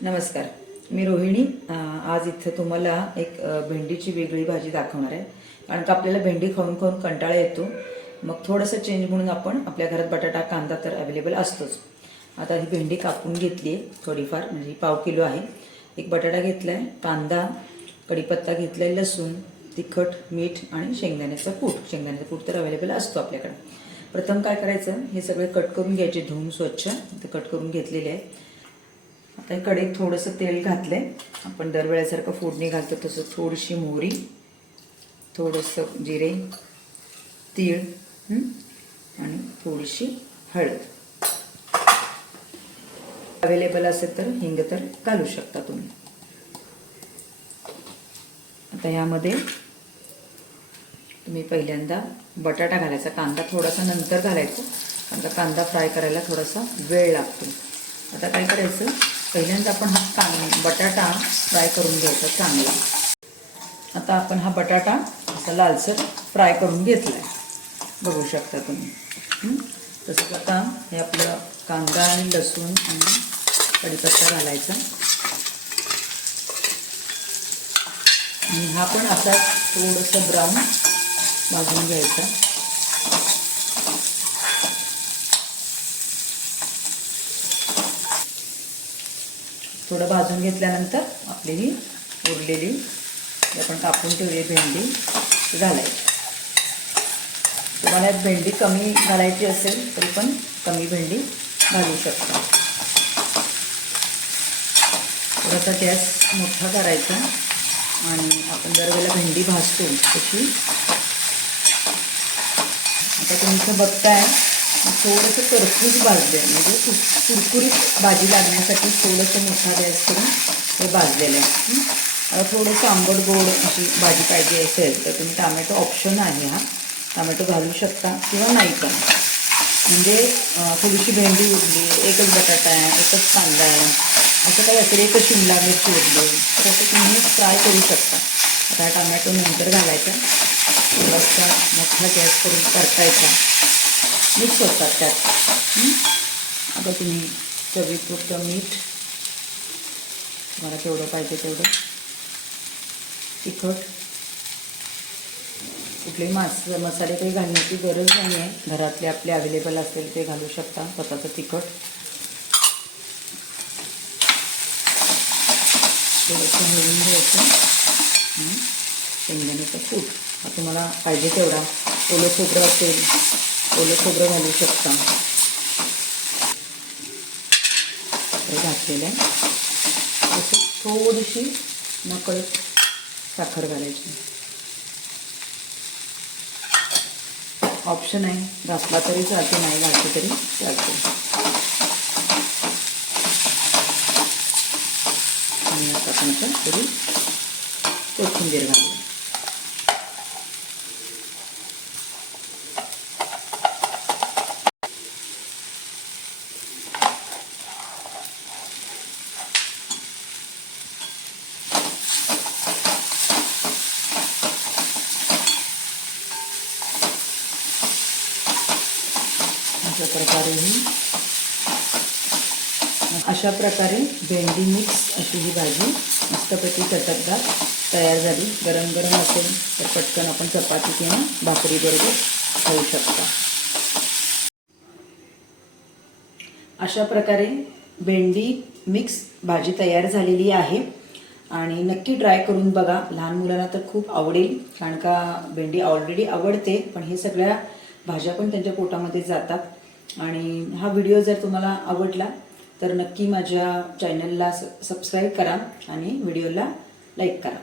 नमस्कार, मी रोहिणी। आज इथे तुम्हाला एक भेंडीची वेगळी भाजी दाखवणार आहे। कारण का आपल्याला भेंडी खाऊन खाऊन कंटाळा येतो, मग थोडंसं चेंज म्हणून आपण आपल्या घरात बटाटा कांदा तर अवेलेबल असतोच। आता ही भेंडी कापून घेतली आहे थोडीफार, म्हणजे 1/2 किलो आहे। एक बटाटा घेतला आहे, कांदा, कढीपत्ता घेतला आहे, लसूण, तिखट, मीठ आणि शेंगदाण्याचं कूट। शेंगदाण्याचं कूट तर अवेलेबल असतो आपल्याकडे। प्रथम काय करायचं, हे सगळे कट करून घ्यायचे, धुवून स्वच्छ ते कट करून घेतलेले आहे। आता कढईत थोडंसं तेल घातलंय, आपण दरवेळेसारखं फोडणी घालतो तसं थोडीशी मोहरी, थोडंसं जिरे, तीळ आणि थोडीशी हळद। अवेलेबल असेल तर हिंग तर घालू शकता तुम्ही। आता यामध्ये तुम्ही पहिल्यांदा बटाटा घालायचा, कांदा थोडासा नंतर घालायचा, कारण का कांदा फ्राय करायला थोडासा वेळ लागतो। आता काय करायचं, पहिल्यांदा आपण हा बटाटा फ्राय करून घ्यायचा चांगला। आता आपण हा बटाटा असा लालसर फ्राय करून घेतलाय, बघू शकता तुम्ही। तसंच आता हे आपलं कांदा आणि लसूण आणि कढीपत्ता घालायचा, आणि हा पण असा थोडंसं ब्राऊन भाजून घ्यायचा। थोडं भाजून घेतल्यानंतर आपली ही उरलेली आपण कापून ठेवली भेंडी घालायची। तुम्हाला भेंडी कमी घालायची असेल तरी पण कमी भेंडी घालू शकता। थोडासा गॅस मोठा करायचा, आणि आपण दरवेळेला भेंडी भाजतो तशी आता तुम्ही इथं बघताय थोडंसं करपूस भाजले, म्हणजे कुरकुरीत भाजी लागण्यासाठी थोडंसं मोठा गॅस करून हे भाजलेलं आहे। आता थोडंसं आंबट गोड अशी भाजी पाहिजे असेल तर तुम्ही टोमॅटो ऑप्शन आहे, हा टोमॅटो घालू शकता किंवा नाही पण। म्हणजे थोडीशी भेंडी उरली, एकच बटाटा आहे, एकच कांदा आहे, असं काही असेल, एकच शिमला मिरची उरली तर असं तुम्ही फ्राय करू शकता। आता टोमॅटो नंतर घालायचा, थोडासा मोठा गॅस करून परतायचा, मिक्स होतात त्यात। आता तुम्ही चवीपुरतं मीठ, मला केवढं पाहिजे तेवढं, तिखट, कुठलेही मसाले काही घालण्याची गरज नाही आहे, घरातले आपले अवेलेबल असतील ते घालू शकता। स्वतःचं तिखट थोडंसं हलवून घ्यायचं, शेंगदाण्याचं कूट, तुम्हाला पाहिजे तेवढा, ओलं खोबरं असेल ओलं खोबरं घालू शकता। हे घातलेलं आहे, तसं थोडीशी नकळत साखर घालायची, ऑप्शन आहे, घातला तरी चालते, नाही घातली तरी चालते। आणि आता आपण थोडी कोथिंबीर घालूया। अशा प्रकारे भेंडी मिक्स अशी ही भाजी मस्तपैकी चटकदार तयार झाली। गरम गरम असेल तर पटकन आपण चपाती किंवा भाकरीबरोबर खाऊ शकता। अशा प्रकारे भेंडी मिक्स भाजी तयार झालेली आहे, आणि नक्की ट्राय करून बघा। लहान मुलांना तर खूप आवडेल, कारण का भेंडी ऑलरेडी आवडते, पण हे सगळ्या भाज्या पण त्यांच्या पोटामध्ये जातात। आणि हा व्हिडिओ जर तुम्हाला आवडला तर नक्की माझ्या चॅनलला सबस्क्राईब करा आणि व्हिडिओला लाईक करा।